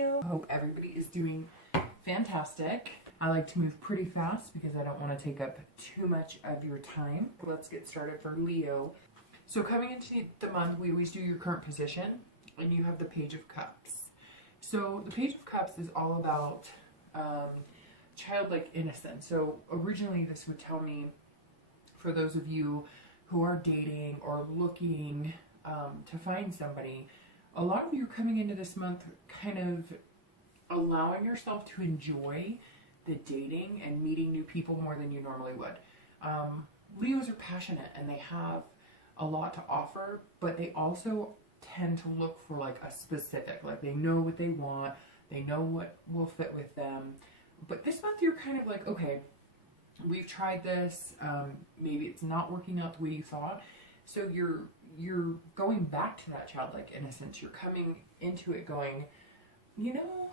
Leo. Hope everybody is doing fantastic. I like to move pretty fast because I don't want to take up too much of your time. Let's get started for Leo. So coming into the month, we always do your current position, and you have the Page of Cups. So the Page of Cups is all about childlike innocence. So originally this would tell me, for those of you who are dating or looking to find somebody, a lot of you are coming into this month kind of allowing yourself to enjoy the dating and meeting new people more than you normally would. Leos are passionate and they have a lot to offer, but they also tend to look for like a specific, like they know what they want, they know what will fit with them. But this month you're kind of like, okay, we've tried this, maybe it's not working out the way you thought. So you're going back to that childlike innocence. You're coming into it going, you know,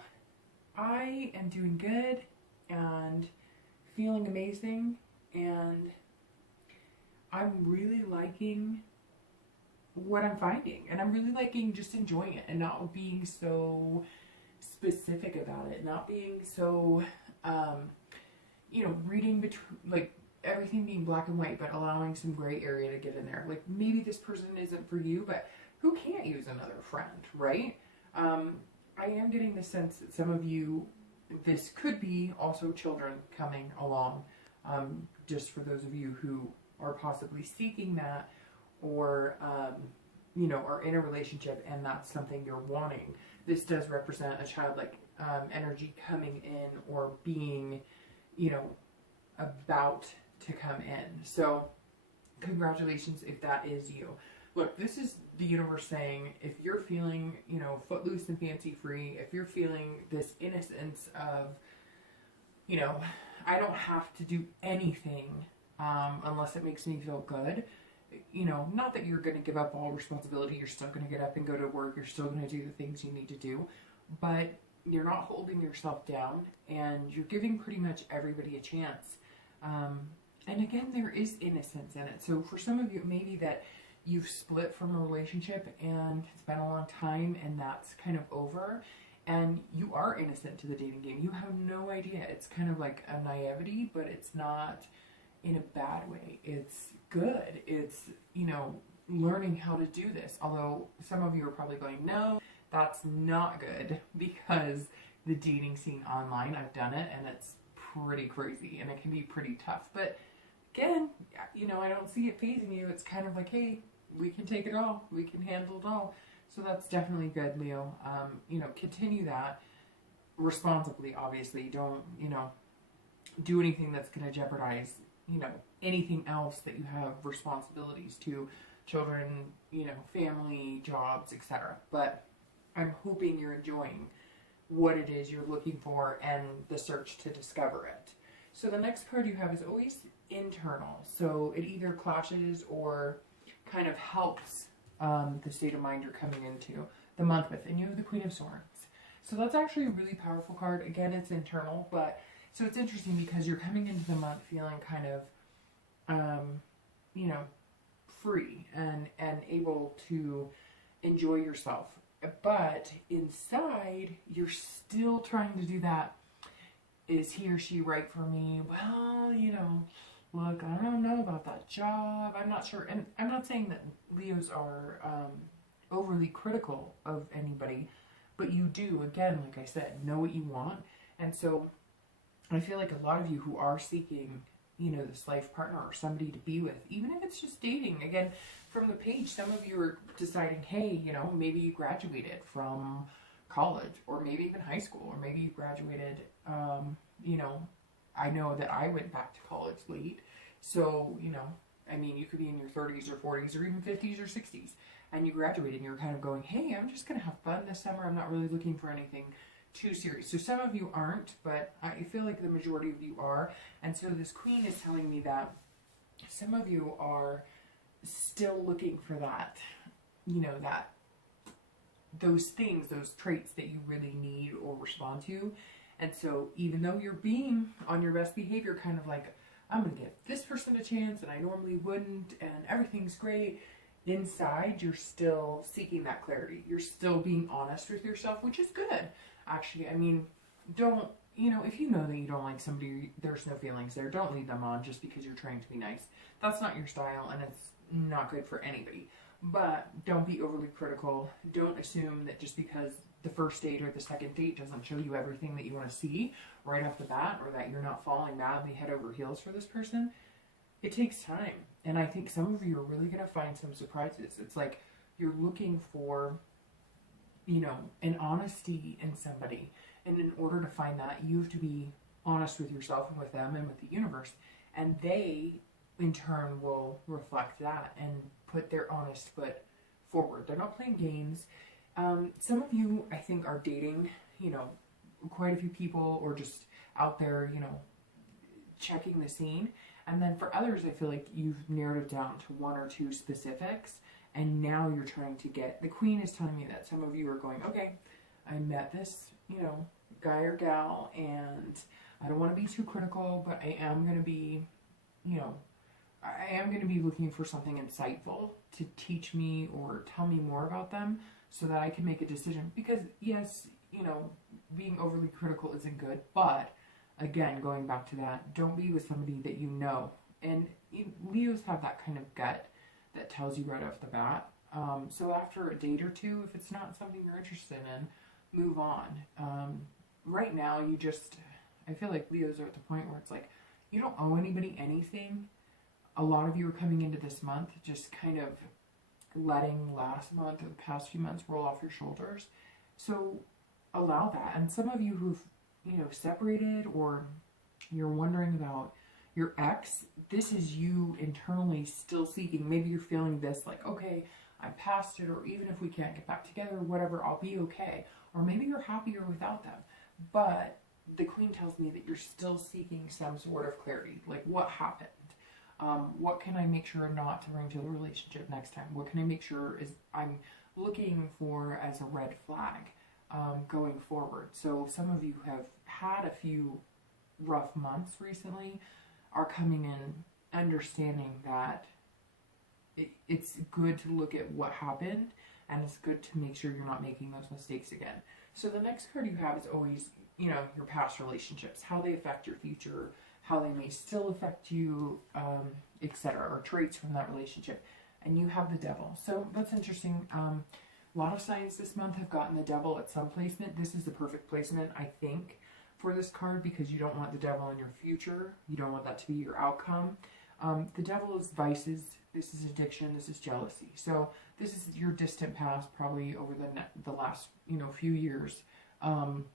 I am doing good and feeling amazing, and I'm really liking what I'm finding, and I'm really liking just enjoying it and not being so specific about it, not being so you know, reading between, like everything being black and white, but allowing some gray area to get in there. Like maybe this person isn't for you, but who can't use another friend, right? I am getting the sense that some of you, this could be also children coming along, just for those of you who are possibly seeking that, or you know, are in a relationship and that's something you're wanting. This does represent a childlike energy coming in or being, you know, about to come in. So congratulations if that is you. Look, this is the universe saying, if you're feeling, you know, footloose and fancy free, if you're feeling this innocence of, you know, I don't have to do anything unless it makes me feel good. You know, not that you're going to give up all responsibility. You're still going to get up and go to work. You're still going to do the things you need to do, but you're not holding yourself down, and you're giving pretty much everybody a chance. And again, there is innocence in it. So for some of you, maybe that you've split from a relationship and it's been a long time and that's kind of over, and you are innocent to the dating game. You have no idea. It's kind of like a naivety, but it's not in a bad way. It's good. It's, you know, learning how to do this. Although some of you are probably going, no, that's not good, because the dating scene online, I've done it and it's pretty crazy and it can be pretty tough. But again, you know, I don't see it phasing you. It's kind of like, hey, we can take it all. We can handle it all. So that's definitely good, Leo. You know, continue that responsibly, obviously. Don't, you know, do anything that's going to jeopardize, you know, anything else that you have responsibilities to, children, you know, family, jobs, etc. But I'm hoping you're enjoying what it is you're looking for and the search to discover it. So the next card you have is always internal. So it either clashes or kind of helps the state of mind you're coming into the month with. And you have the Queen of Swords. So that's actually a really powerful card. Again, it's internal, but so it's interesting because you're coming into the month feeling kind of, you know, free and able to enjoy yourself. But inside, you're still trying to do that. Is he or she right for me? Well, you know, look, I don't know about that job. I'm not sure. And I'm not saying that Leos are overly critical of anybody, but you do, again, like I said, know what you want. And so I feel like a lot of you who are seeking, you know, this life partner or somebody to be with, even if it's just dating, again, from the page, some of you are deciding, hey, you know, maybe you graduated from college, or maybe even high school, or maybe you graduated, you know, I know that I went back to college late. So, you know, I mean, you could be in your 30s or 40s or even 50s or 60s, and you graduated and you're kind of going, hey, I'm just going to have fun this summer. I'm not really looking for anything too serious. So some of you aren't, but I feel like the majority of you are. And so this Queen is telling me that some of you are still looking for that, you know, that those things, those traits that you really need or respond to. And so even though you're being on your best behavior, kind of like, I'm going to give this person a chance and I normally wouldn't, and everything's great, inside you're still seeking that clarity. You're still being honest with yourself, which is good. Actually, I mean, don't, you know, if you know that you don't like somebody, there's no feelings there. Don't lead them on just because you're trying to be nice. That's not your style, and it's not good for anybody. But don't be overly critical. Don't assume that just because the first date or the second date doesn't show you everything that you want to see right off the bat, or that you're not falling madly head over heels for this person. It takes time. And I think some of you are really going to find some surprises. It's like you're looking for, you know, an honesty in somebody. And in order to find that, you have to be honest with yourself and with them and with the universe. And they, in turn, will reflect that and put their honest foot forward. They're not playing games. Some of you, I think, are dating, you know, quite a few people, or just out there, you know, checking the scene. And then for others, I feel like you've narrowed it down to one or two specifics, and now you're trying to get, the Queen is telling me that some of you are going, okay, I met this, you know, guy or gal, and I don't want to be too critical, but I am going to be, you know, I am going to be looking for something insightful to teach me or tell me more about them so that I can make a decision. Because yes, you know, being overly critical isn't good, but again, going back to that, don't be with somebody that you know. And Leos have that kind of gut that tells you right off the bat. So after a date or two, if it's not something you're interested in, move on. Right now, I feel like Leos are at the point where it's like, you don't owe anybody anything. A lot of you are coming into this month just kind of letting last month or the past few months roll off your shoulders. So allow that. And some of you who've, you know, separated, or you're wondering about your ex, this is you internally still seeking. Maybe you're feeling this like, okay, I'm past it, or even if we can't get back together, whatever, I'll be okay. Or maybe you're happier without them. But the Queen tells me that you're still seeking some sort of clarity. Like, what happened? What can I make sure not to bring to the relationship next time? What can I make sure is I'm looking for as a red flag going forward? So some of you have had a few rough months recently, are coming in understanding that it's good to look at what happened, and it's good to make sure you're not making those mistakes again. So the next card you have is always, you know, your past relationships, how they affect your future, how they may still affect you, etc., or traits from that relationship. And you have the Devil. So that's interesting. A lot of signs this month have gotten the Devil at some placement. This is the perfect placement, I think, for this card, because you don't want the Devil in your future. You don't want that to be your outcome. The Devil is vices. This is addiction. This is jealousy. So this is your distant past, probably over the last, you know, few years. And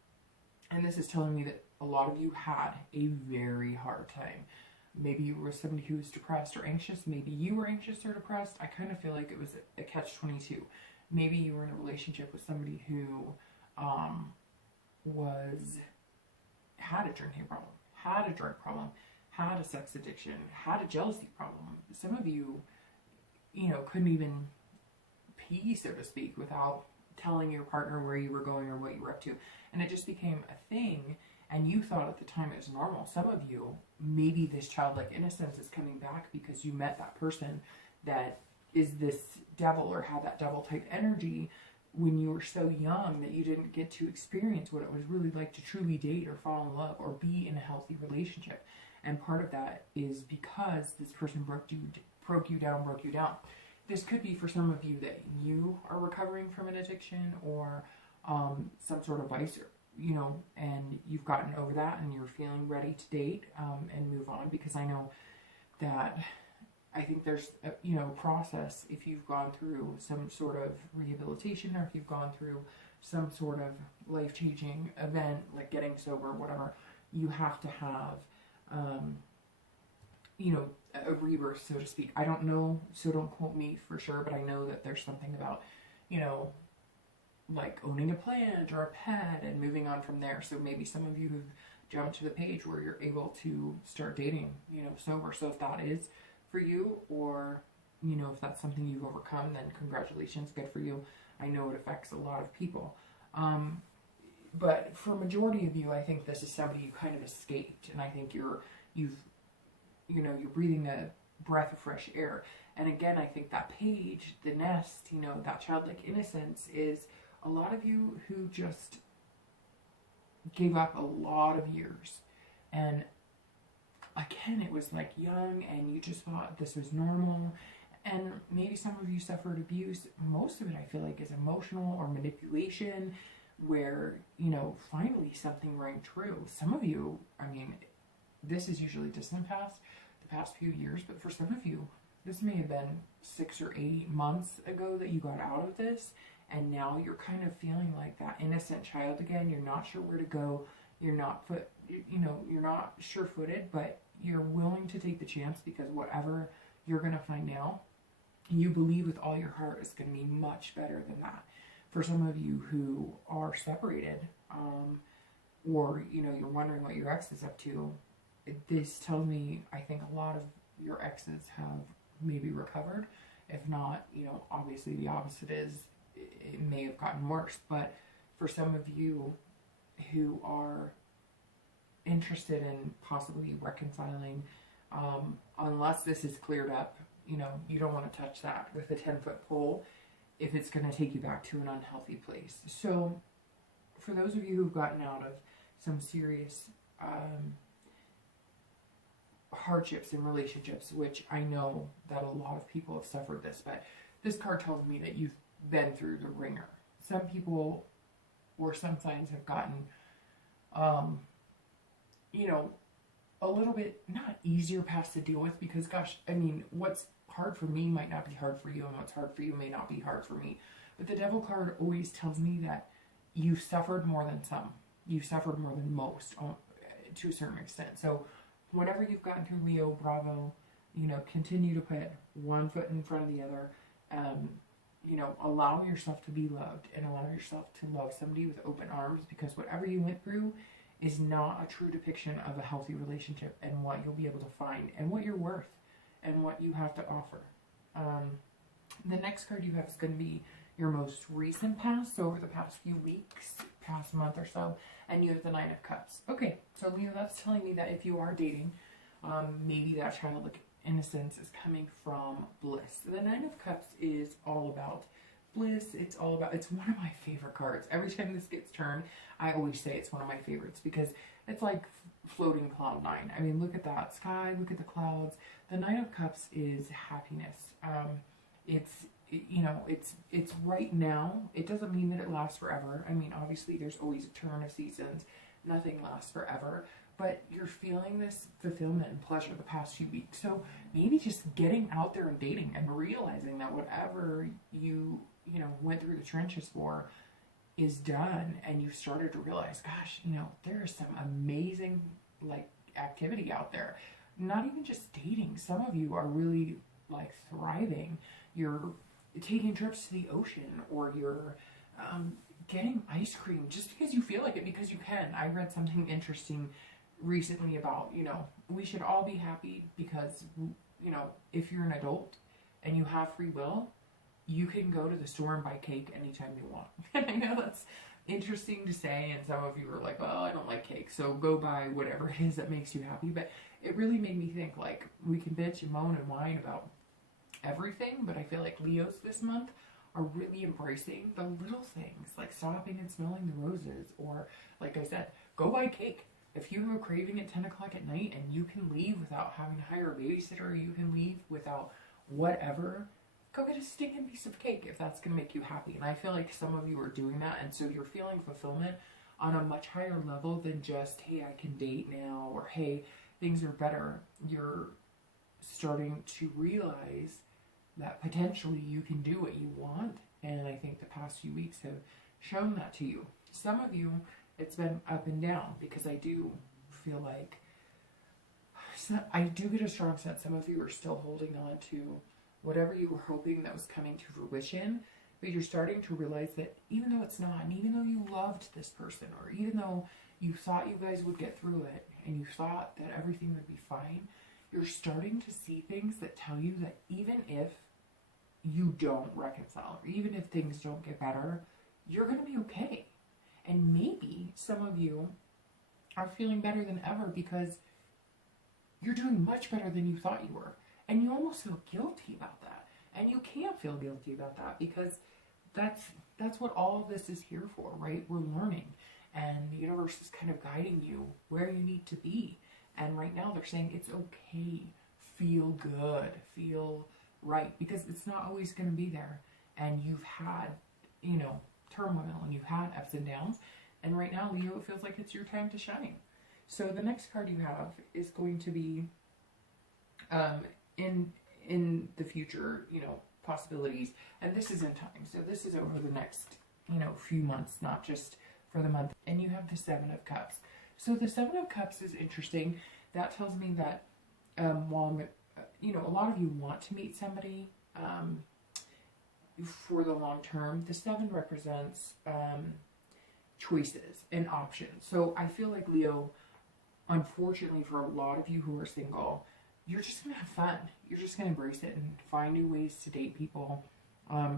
this is telling me that a lot of you had a very hard time. Maybe you were somebody who was depressed or anxious. Maybe you were anxious or depressed. I kind of feel like it was a catch-22. Maybe you were in a relationship with somebody who had a drinking problem, had a drug problem, had a sex addiction, had a jealousy problem. Some of you, you know, couldn't even pee, so to speak, without telling your partner where you were going or what you were up to. And it just became a thing, and you thought at the time it was normal. Some of you, maybe this childlike innocence is coming back because you met that person that is this devil, or had that devil type energy when you were so young that you didn't get to experience what it was really like to truly date or fall in love or be in a healthy relationship. And part of that is because this person broke you down. This could be for some of you that you are recovering from an addiction or some sort of vice, you know, and you've gotten over that and you're feeling ready to date and move on. Because I know that I think there's a, you know, process if you've gone through some sort of rehabilitation, or if you've gone through some sort of life-changing event like getting sober, whatever. You have to have you know, a rebirth, so to speak. I don't know, so don't quote me for sure, but I know that there's something about, you know, like owning a plant or a pet and moving on from there. So maybe some of you have jumped to the page where you're able to start dating, you know, sober. So if that is for you, or, you know, if that's something you've overcome, then congratulations, good for you. I know it affects a lot of people. But for a majority of you, I think this is somebody you kind of escaped, and I think you're breathing a breath of fresh air. And again, I think that page, the nest, you know, that childlike innocence is a lot of you who just gave up a lot of years. And again, it was like young and you just thought this was normal. And maybe some of you suffered abuse. Most of it, I feel like, is emotional or manipulation, where, you know, finally something rang true. Some of you, I mean, this is usually distant past, the past few years, but for some of you, this may have been 6 or 8 months ago that you got out of this, and now you're kind of feeling like that innocent child again. You're not sure where to go. You're not you're not sure-footed, but you're willing to take the chance because whatever you're going to find now, you believe with all your heart is going to be much better than that. For some of you who are separated, or, you know, you're wondering what your ex is up to, this tells me, I think a lot of your exes have maybe recovered. If not, you know, obviously the opposite is it may have gotten worse. But for some of you who are interested in possibly reconciling, unless this is cleared up, you know, you don't want to touch that with a 10-foot pole if it's going to take you back to an unhealthy place. So for those of you who've gotten out of some serious hardships in relationships, which I know that a lot of people have suffered this, but this card tells me that you've been through the ringer. Some people or some signs have gotten, you know, a little bit not easier past to deal with, because gosh, I mean, what's hard for me might not be hard for you, and what's hard for you may not be hard for me. But the Devil card always tells me that you've suffered more than some. You've suffered more than most, to a certain extent. So whenever you've gotten through Leo, Bravo, you know, continue to put one foot in front of the other. You know, allow yourself to be loved and allow yourself to love somebody with open arms, because whatever you went through is not a true depiction of a healthy relationship and what you'll be able to find and what you're worth and what you have to offer. The next card you have is going to be your most recent past, so over the past few weeks, past month or so, and you have the Nine of Cups. Okay, so Leo, that's telling me that if you are dating, maybe that childlike innocence is coming from bliss. The Nine of Cups is all about bliss. It's all about, it's one of my favorite cards. Every time this gets turned, I always say it's one of my favorites because it's like floating cloud nine. I mean, look at that sky, look at the clouds. The Nine of Cups is happiness. You know, it's right now. It doesn't mean that it lasts forever. I mean, obviously there's always a turn of seasons. Nothing lasts forever. But you're feeling this fulfillment and pleasure the past few weeks. So maybe just getting out there and dating and realizing that whatever you know, went through the trenches for is done, and you started to realize, gosh, you know, there is some amazing, like, activity out there. Not even just dating. Some of you are really, like, thriving. You're taking trips to the ocean, or you're getting ice cream just because you feel like it, because you can. I read something interesting recently about, you know, we should all be happy because, you know, if you're an adult and you have free will, you can go to the store and buy cake anytime you want. And I know that's interesting to say, and some of you are like, well, I don't like cake, so go buy whatever it is that makes you happy. But it really made me think, like, we can bitch and moan and whine about everything, but I feel like Leos this month are really embracing the little things, like stopping and smelling the roses, or, like I said, go buy cake. If you have a craving at 10 o'clock at night and you can leave without having to hire a babysitter, you can leave without whatever, go get a stinking piece of cake if that's going to make you happy. And I feel like some of you are doing that, and so you're feeling fulfillment on a much higher level than just, hey, I can date now, or hey, things are better. You're starting to realize that potentially you can do what you want, and I think the past few weeks have shown that to you. Some of you, it's been up and down, because I do feel like, I do get a strong sense some of you are still holding on to whatever you were hoping that was coming to fruition, but you're starting to realize that even though it's not, and even though you loved this person, or even though you thought you guys would get through it, and you thought that everything would be fine, you're starting to see things that tell you that even if you don't reconcile, or even if things don't get better, you're going to be okay. And maybe some of you are feeling better than ever because you're doing much better than you thought you were. And you almost feel guilty about that. And you can't feel guilty about that, because that's what all of this is here for, right? We're learning, and the universe is kind of guiding you where you need to be. And right now they're saying it's okay. Feel good. Feel right. Because it's not always going to be there. And you've had, you know, turmoil, and you've had ups and downs. And right now, Leo, it feels like it's your time to shine. So the next card you have is going to be in the future, you know, possibilities. And this is in time. So this is over the next, you know, few months, not just for the month. And you have the Seven of Cups. So the Seven of Cups is interesting. That tells me that while, you know, a lot of you want to meet somebody for the long term, the Seven represents choices and options. So I feel like, Leo, unfortunately for a lot of you who are single, you're just going to have fun. You're just going to embrace it and find new ways to date people.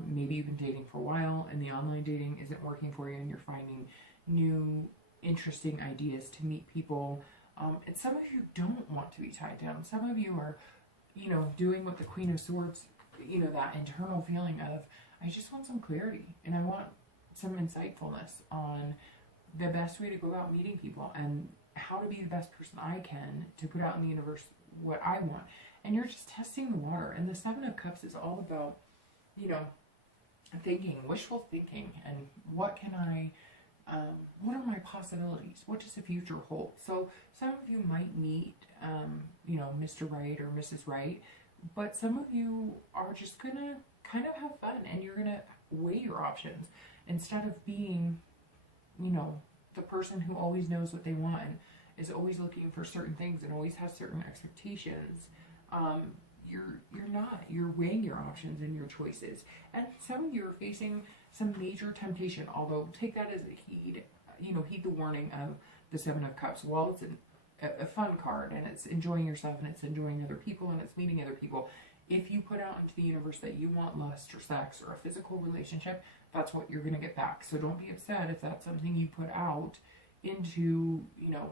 Maybe you've been dating for a while and the online dating isn't working for you, and you're finding new interesting ideas to meet people. And some of you don't want to be tied down. Some of you are, you know, doing what the Queen of Swords, you know, that internal feeling of, I just want some clarity and I want some insightfulness on the best way to go about meeting people and how to be the best person I can to put out in the universe what I want. And you're just testing the water. And the Seven of Cups is all about, you know, thinking, wishful thinking, and what can I, what are my possibilities? What does the future hold? So some of you might meet, you know, Mr. Right or Mrs. Right, but some of you are just gonna kind of have fun, and you're gonna weigh your options instead of being, you know, the person who always knows what they want and is always looking for certain things and always has certain expectations. You're not. You're weighing your options and your choices. And some of you are facing some major temptation, although take that as a heed, you know, heed the warning of the Seven of Cups. While it's a fun card, and it's enjoying yourself, and it's enjoying other people, and it's meeting other people, if you put out into the universe that you want lust or sex or a physical relationship, that's what you're going to get back. So don't be upset if that's something you put out into, you know,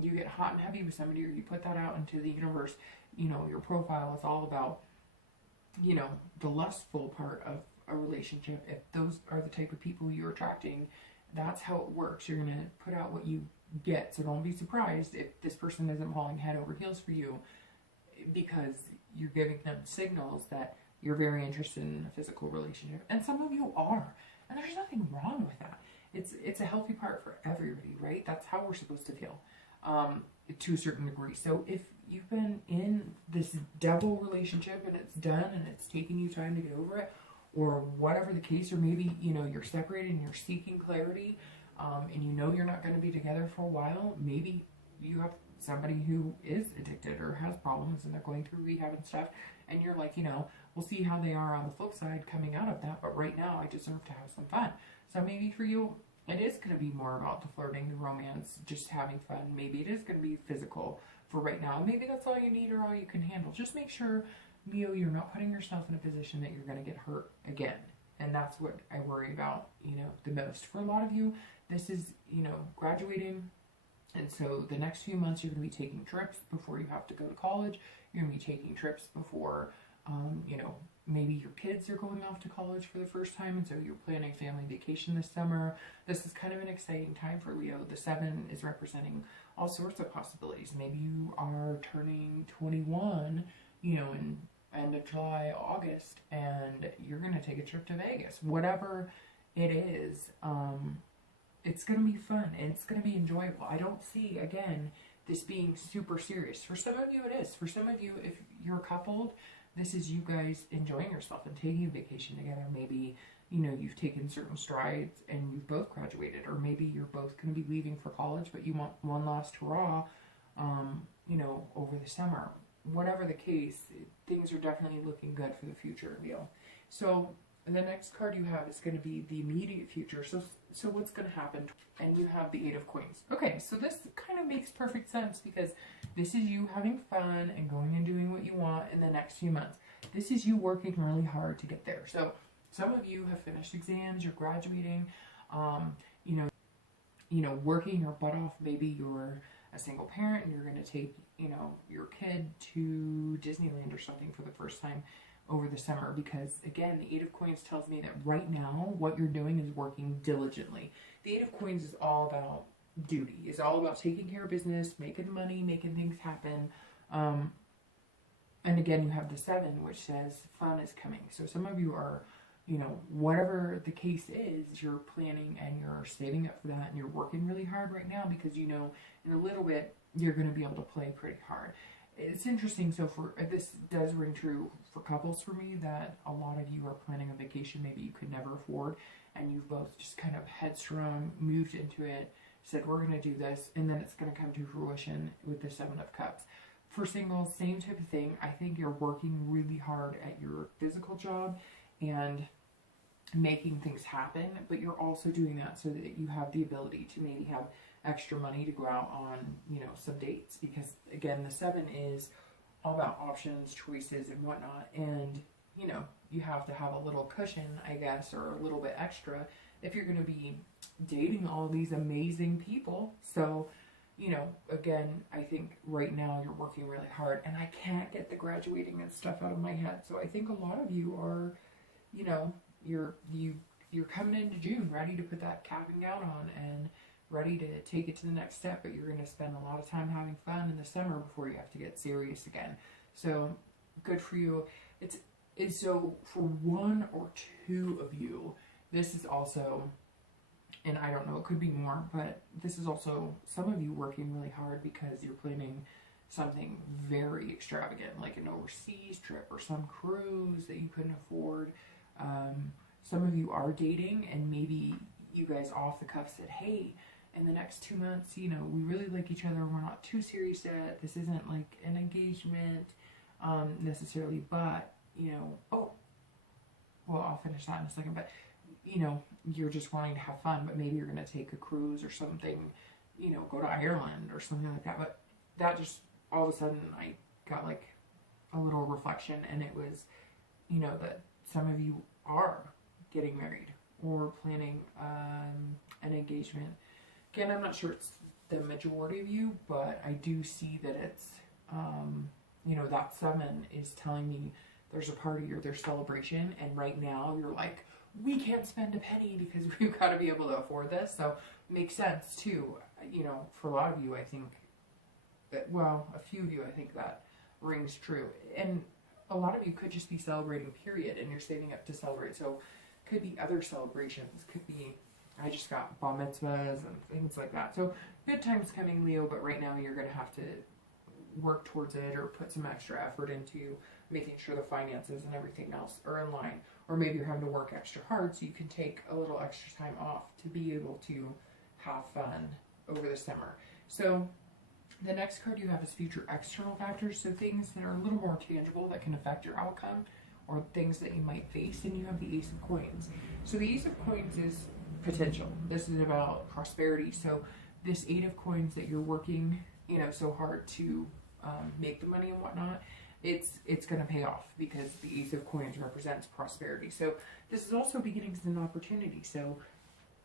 you get hot and heavy with somebody, or you put that out into the universe. You know, your profile is all about, you know, the lustful part of a relationship. If those are the type of people you're attracting, that's how it works. You're going to put out what you get. So don't be surprised if this person isn't falling head over heels for you, because you're giving them signals that you're very interested in a physical relationship. And some of you are. And there's nothing wrong with that. It's a healthy part for everybody, right? That's how we're supposed to feel, to a certain degree. So if you've been in this double relationship and it's done and it's taking you time to get over it, or whatever the case, or maybe, you know, you're separated and you're seeking clarity, and you know you're not going to be together for a while, maybe you have somebody who is addicted or has problems and they're going through rehab and stuff, and you're like, you know, we'll see how they are on the flip side coming out of that, but right now I deserve to have some fun. So maybe for you, it is going to be more about the flirting, the romance, just having fun. Maybe it is going to be physical for right now. Maybe that's all you need or all you can handle. Just make sure, Leo, you're not putting yourself in a position that you're going to get hurt again. And that's what I worry about, you know, the most. For a lot of you, this is, you know, graduating. And so the next few months, you're going to be taking trips before you have to go to college. You're going to be taking trips before, you know, maybe your kids are going off to college for the first time, and so you're planning family vacation this summer. This is kind of an exciting time for Leo. The Seven is representing all sorts of possibilities. Maybe you are turning 21, you know, in end of July, August, and you're going to take a trip to Vegas. Whatever it is, it's going to be fun, and it's going to be enjoyable. I don't see, again, this being super serious. For some of you, it is. For some of you, if you're coupled, this is you guys enjoying yourself and taking a vacation together. Maybe, you know, you've taken certain strides and you've both graduated, or maybe you're both going to be leaving for college, but you want one last hurrah, you know, over the summer. Whatever the case, things are definitely looking good for the future, Leo. So the next card you have is going to be the immediate future. So what's going to happen? And you have the Eight of Coins. Okay, so this kind of makes perfect sense, because this is you having fun and going and doing what you want in the next few months. This is you working really hard to get there. So some of you have finished exams, you're graduating, you know, working your butt off. Maybe you're a single parent and you're going to take, you know, your kid to Disneyland or something for the first time over the summer, because again, the Eight of Coins tells me that right now what you're doing is working diligently. The Eight of Coins is all about duty. It's all about taking care of business, making money, making things happen. And again, you have the Seven, which says fun is coming. So some of you are, you know, whatever the case is, you're planning and you're saving up for that and you're working really hard right now because you know in a little bit you're going to be able to play pretty hard. It's interesting. So for this does ring true for couples for me, that a lot of you are planning a vacation maybe you could never afford, and you've both just kind of headstrong moved into it, said we're going to do this, and then it's going to come to fruition with the Seven of Cups. For singles, same type of thing. I think you're working really hard at your physical job and making things happen, but you're also doing that so that you have the ability to maybe have extra money to go out on, you know, some dates, because again, the Seven is all about options, choices, and whatnot, and you know, you have to have a little cushion, I guess, or a little bit extra if you're going to be dating all these amazing people. So, you know, again, I think right now you're working really hard, and I can't get the graduating and stuff out of my head. So I think a lot of you are, you know, you're coming into June ready to put that cap and gown on and ready to take it to the next step, but you're going to spend a lot of time having fun in the summer before you have to get serious again. So good for you. It's so for one or two of you, this is also, and I don't know, it could be more, but this is also some of you working really hard because you're planning something very extravagant, like an overseas trip or some cruise that you couldn't afford. Some of you are dating, and maybe you guys off the cuff said, hey, in the next 2 months, you know, we really like each other, we're not too serious yet, this isn't like an engagement necessarily, but, you know, oh, well, I'll finish that in a second, but, you know, you're just wanting to have fun, but maybe you're going to take a cruise or something, you know, go to Ireland or something like that. But that just, all of a sudden, I got like a little reflection, and it was, you know, that some of you are getting married or planning an engagement. Again, I'm not sure it's the majority of you, but I do see that it's, you know, that Seven is telling me there's a party or there's celebration, and right now you're like, we can't spend a penny because we've got to be able to afford this. So it makes sense too. You know, for a lot of you, I think that, well, a few of you, I think that rings true. And a lot of you could just be celebrating, period, and you're saving up to celebrate. So it could be other celebrations. Could be, I just got bar mitzvahs and things like that. So good times coming, Leo, but right now you're going to have to work towards it or put some extra effort into making sure the finances and everything else are in line. Or maybe you're having to work extra hard so you can take a little extra time off to be able to have fun over the summer. So the next card you have is future external factors, so things that are a little more tangible that can affect your outcome or things that you might face, and you have the Ace of Coins. So the Ace of Coins is potential. This is about prosperity. So this Eight of Coins that you're working, you know, so hard to make the money and whatnot, it's going to pay off because the Ace of Coins represents prosperity. So this is also beginnings and opportunity. So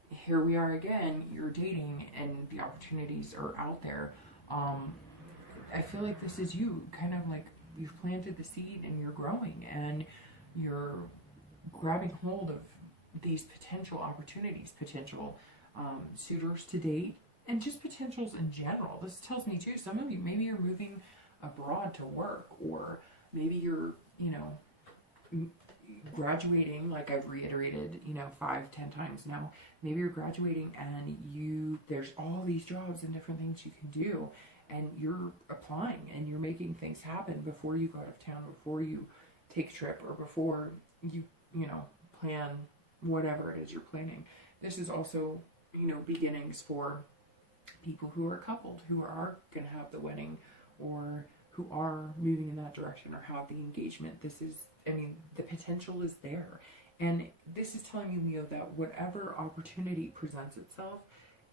here we are again, you're dating and the opportunities are out there. I feel like this is you, kind of like you've planted the seed and you're growing and you're grabbing hold of these potential opportunities, potential suitors to date, and just potentials in general. This tells me too, some of you, maybe you're moving abroad to work, or maybe you're, you know, graduating, like I've reiterated, you know, 5-10 times now. Maybe you're graduating and there's all these jobs and different things you can do, and you're applying and you're making things happen before you go out of town, before you take a trip, or before you know, plan whatever it is you're planning. This is also, you know, beginnings for people who are coupled, who are going to have the wedding, or who are moving in that direction or have the engagement. This is, I mean, the potential is there. And this is telling you, Leo, that whatever opportunity presents itself,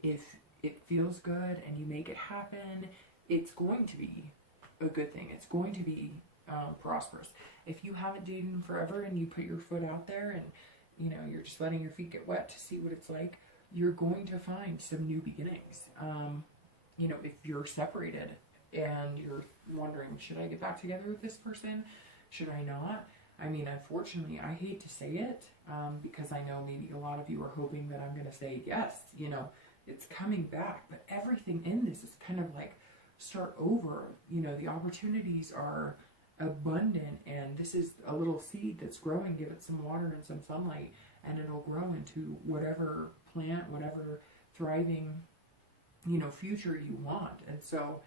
if it feels good and you make it happen, it's going to be a good thing. It's going to be prosperous. If you haven't dated in forever and you put your foot out there and, you know, you're just letting your feet get wet to see what it's like, you're going to find some new beginnings. you know, if you're separated and you're wondering, should I get back together with this person? Should I not? I mean, unfortunately, I hate to say it, because I know maybe a lot of you are hoping that I'm going to say, yes, you know, it's coming back. But everything in this is kind of like start over. You know, the opportunities are abundant, and this is a little seed that's growing. Give it some water and some sunlight, and it'll grow into whatever plant, whatever thriving, you know, future you want. And so,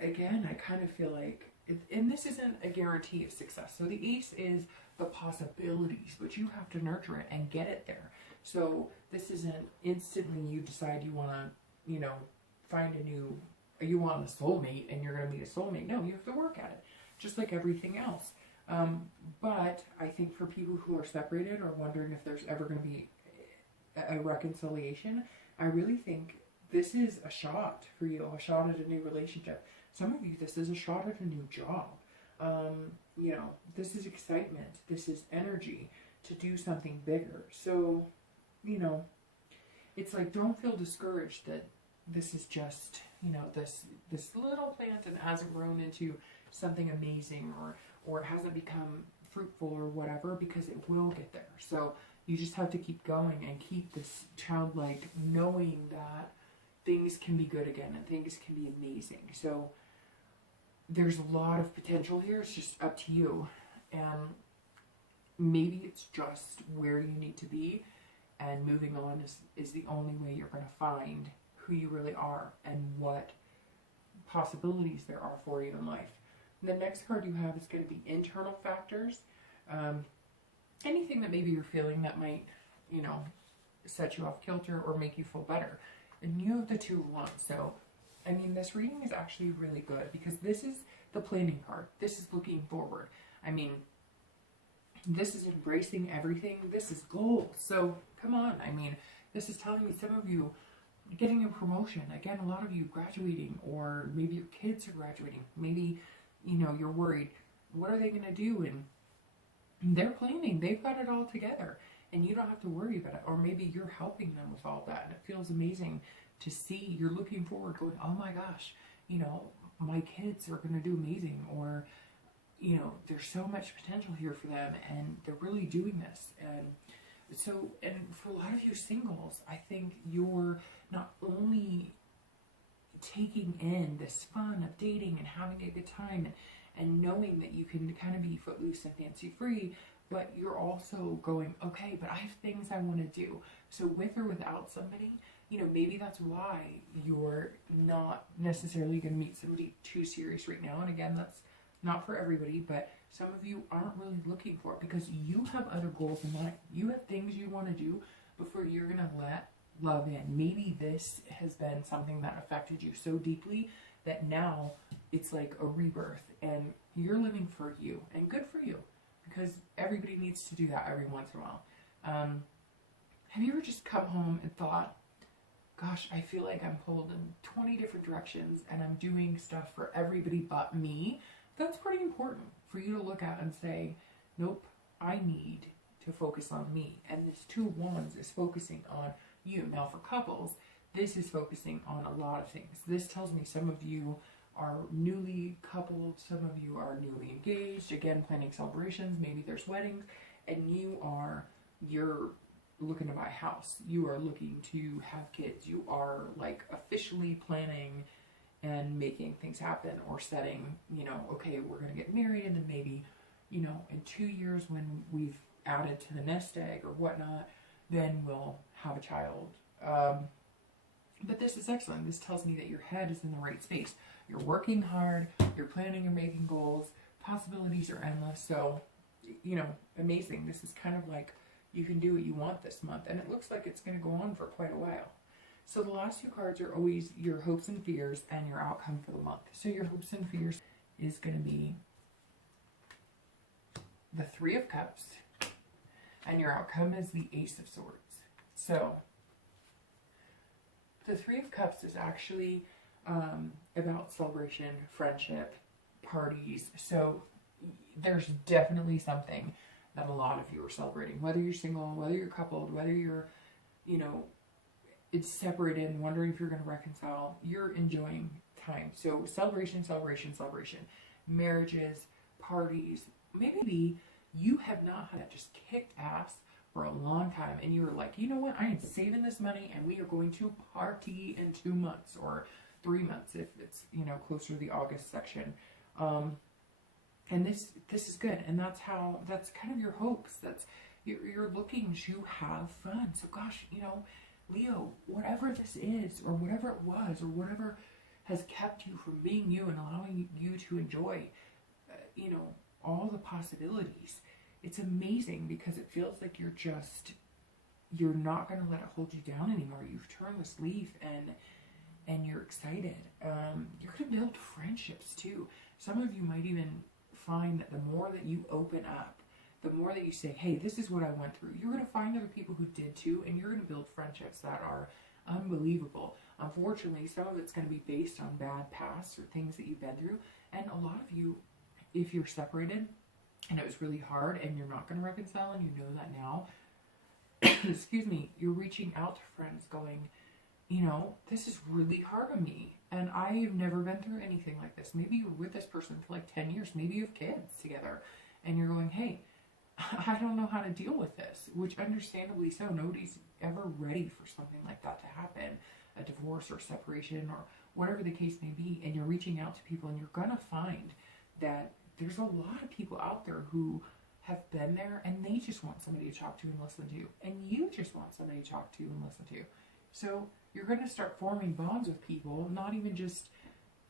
again, I kind of feel like, and this isn't a guarantee of success. So the ace is the possibilities, but you have to nurture it and get it there. So this isn't instantly you decide you want to, you know, find a new, you want a soulmate and you're going to meet a soulmate. No, you have to work at it, just like everything else. But I think for people who are separated or wondering if there's ever going to be a reconciliation, I really think this is a shot for you, a shot at a new relationship. Some of you, this is a shot at a new job. You know, this is excitement. This is energy to do something bigger. So, you know, it's like, don't feel discouraged that this is just, you know, this little plant and hasn't grown into something amazing, or it hasn't become fruitful or whatever, because it will get there. So you just have to keep going and keep this childlike knowing that things can be good again and things can be amazing. So there's a lot of potential here. It's just up to you. And maybe it's just where you need to be, and moving on is the only way you're going to find who you really are and what possibilities there are for you in life. And the next card you have is going to be internal factors. Anything that maybe you're feeling that might, you know, set you off kilter or make you feel better. And you have the Two of Wands. So, I mean, this reading is actually really good because this is the planning card. This is looking forward. I mean, this is embracing everything. This is goals. So, come on. I mean, this is telling me some of you getting a promotion. Again, a lot of you graduating, or maybe your kids are graduating. Maybe, you know, you're worried. What are they going to do? And they're planning. They've got it all together. And you don't have to worry about it. Or maybe you're helping them with all that. And it feels amazing to see. You're looking forward, going, oh my gosh, you know, my kids are going to do amazing. Or, you know, there's so much potential here for them. And they're really doing this. And so, and for a lot of you singles, I think you're not only taking in this fun of dating and having a good time and knowing that you can kind of be footloose and fancy free, but you're also going, okay, but I have things I want to do. So with or without somebody, you know, maybe that's why you're not necessarily going to meet somebody too serious right now. And again, that's not for everybody, but some of you aren't really looking for it because you have other goals in mind. You have things you want to do before you're going to let love in. Maybe this has been something that affected you so deeply that now it's like a rebirth and you're living for you, and good for you, because everybody needs to do that every once in a while. Have you ever just come home and thought, gosh, I feel like I'm pulled in 20 different directions and I'm doing stuff for everybody but me? That's pretty important for you to look at and say, nope, I need to focus on me. And this Two of Wands is focusing on you. Now for couples, this is focusing on a lot of things. This tells me some of you are newly coupled, some of you are newly engaged, again, planning celebrations, maybe there's weddings, and you're looking to buy a house. You are looking to have kids. You are like officially planning and making things happen, or setting, you know, okay, we're going to get married, and then maybe, you know, in 2 years when we've added to the nest egg or whatnot, then we'll have a child. But this is excellent. This tells me that your head is in the right space. You're working hard, you're planning, you're making goals, possibilities are endless. So, you know, amazing. This is kind of like you can do what you want this month, and it looks like it's going to go on for quite a while. So the last two cards are always your hopes and fears and your outcome for the month. So your hopes and fears is going to be the Three of Cups, and your outcome is the Ace of Swords. So the Three of Cups is actually about celebration, friendship, parties. So there's definitely something that a lot of you are celebrating, whether you're single, whether you're coupled, whether you're, you know, it's separated and wondering if you're going to reconcile, you're enjoying time. So celebration, celebration, celebration. Marriages, parties. Maybe you have not had just kicked ass for a long time and you were like, you know what, I am saving this money and we are going to party in 2 months or 3 months if it's, you know, closer to the August section. And this is good. And that's kind of your hopes. That's, you're looking to have fun. So gosh, you know, Leo, whatever this is, or whatever it was, or whatever has kept you from being you and allowing you to enjoy, you know, all the possibilities. It's amazing because it feels like you're not going to let it hold you down anymore. You've turned this leaf and you're excited. You're going to build friendships too. Some of you might even find that the more that you open up, the more that you say, hey, this is what I went through, you're going to find other people who did too, and you're going to build friendships that are unbelievable. Unfortunately, some of it's going to be based on bad pasts or things that you've been through. And a lot of you, if you're separated and it was really hard and you're not going to reconcile and you know that now, excuse me, you're reaching out to friends going, you know, this is really hard on me and I've never been through anything like this. Maybe you're with this person for like 10 years. Maybe you have kids together and you're going, hey, I don't know how to deal with this, which understandably so. Nobody's ever ready for something like that to happen, a divorce or separation or whatever the case may be. And you're reaching out to people and you're going to find that there's a lot of people out there who have been there and they just want somebody to talk to and listen to. And you just want somebody to talk to and listen to. So you're going to start forming bonds with people, not even just,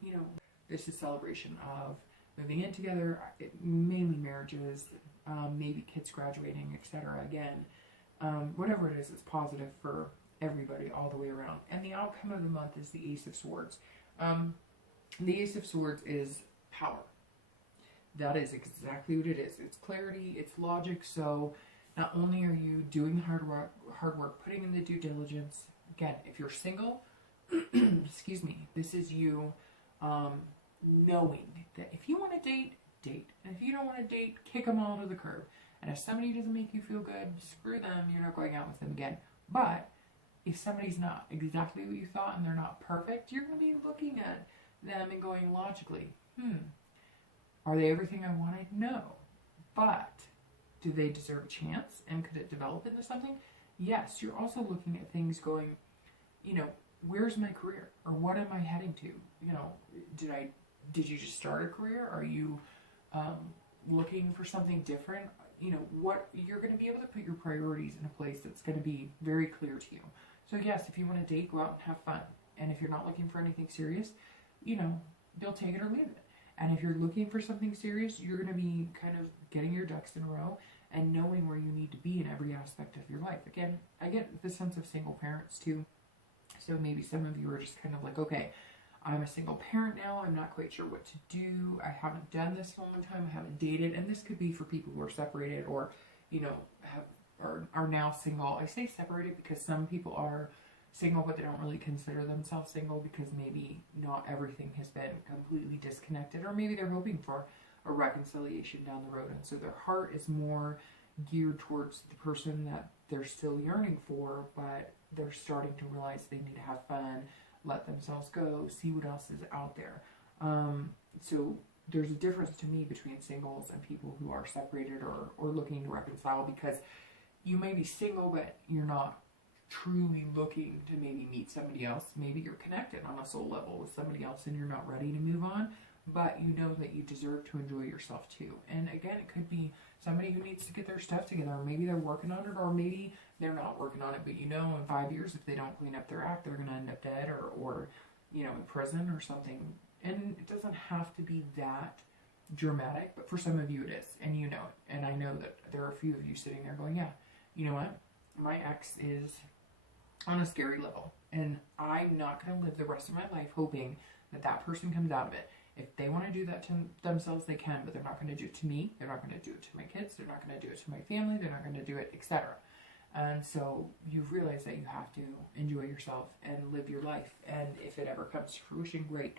you know, this is celebration of moving in together, mainly marriages, maybe kids graduating, etc. Again, whatever it is, it's positive for everybody all the way around. And the outcome of the month is the Ace of Swords. The Ace of Swords is power. That is exactly what it is. It's clarity, it's logic. So not only are you doing the hard work, putting in the due diligence. Again, if you're single, excuse me, this is you knowing that if you want to date, date. And if you don't want to date, kick them all to the curb. And if somebody doesn't make you feel good, screw them, you're not going out with them again. But if somebody's not exactly what you thought and they're not perfect, you're going to be looking at them and going logically, are they everything I wanted? No. But do they deserve a chance? And could it develop into something? Yes. You're also looking at things going, you know, where's my career? Or what am I heading to? You know, did you just start a career? Are you looking for something different? You know, what you're going to be able to put your priorities in a place that's going to be very clear to you. So yes, if you want to date, go out and have fun. And if you're not looking for anything serious, you know, you'll take it or leave it. And if you're looking for something serious, you're going to be kind of getting your ducks in a row and knowing where you need to be in every aspect of your life. Again, I get the sense of single parents too. So maybe some of you are just kind of like, okay, I'm a single parent now. I'm not quite sure what to do. I haven't done this in a long time. I haven't dated. And this could be for people who are separated or, you know, are now single. I say separated because some people are single, but they don't really consider themselves single because maybe not everything has been completely disconnected, or maybe they're hoping for a reconciliation down the road. And so their heart is more geared towards the person that they're still yearning for, but they're starting to realize they need to have fun, let themselves go, see what else is out there. So there's a difference to me between singles and people who are separated or looking to reconcile, because you may be single, but you're not truly looking to maybe meet somebody else. Maybe you're connected on a soul level with somebody else and you're not ready to move on, but you know that you deserve to enjoy yourself too. And again, it could be somebody who needs to get their stuff together. Maybe they're working on it, or maybe they're not working on it, but you know, in 5 years, if they don't clean up their act, they're going to end up dead or, you know, in prison or something. And it doesn't have to be that dramatic, but for some of you it is, and you know it. And I know that there are a few of you sitting there going, yeah, you know what? My ex is on a scary level, and I'm not going to live the rest of my life hoping that that person comes out of it. If they want to do that to themselves, they can, but they're not going to do it to me. They're not going to do it to my kids. They're not going to do it to my family. They're not going to do it, etc. And so you've realized that you have to enjoy yourself and live your life. And if it ever comes to fruition, great.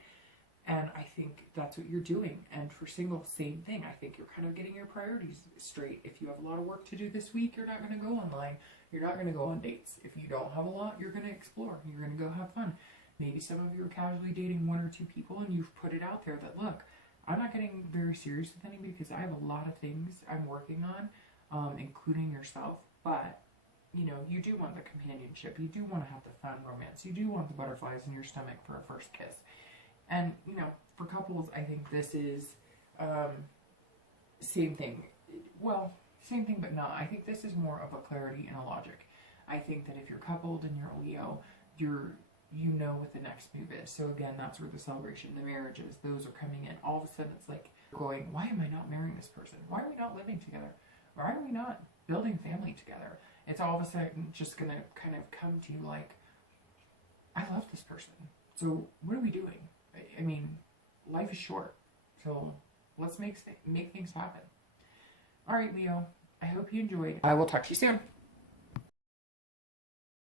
And I think that's what you're doing. And for singles, same thing. I think you're kind of getting your priorities straight. If you have a lot of work to do this week, you're not going to go online. You're not going to go on dates. If you don't have a lot, you're going to explore. You're going to go have fun. Maybe some of you are casually dating 1 or 2 people and you've put it out there that, look, I'm not getting very serious with anybody because I have a lot of things I'm working on, including yourself. But, you know, you do want the companionship. You do want to have the fun romance. You do want the butterflies in your stomach for a first kiss. And, you know, for couples, I think this is same thing. Well, same thing, but not. I think this is more of a clarity and a logic. I think that if you're coupled and you're a Leo, you know what the next move is. So again, that's where the celebration, the marriages, those are coming in. All of a sudden, it's like going, why am I not marrying this person? Why are we not living together? Why are we not building family together? It's all of a sudden just going to kind of come to you like, I love this person. So what are we doing? I mean, life is short. So let's make things happen. All right, Leo, I hope you enjoyed. I will talk to you soon.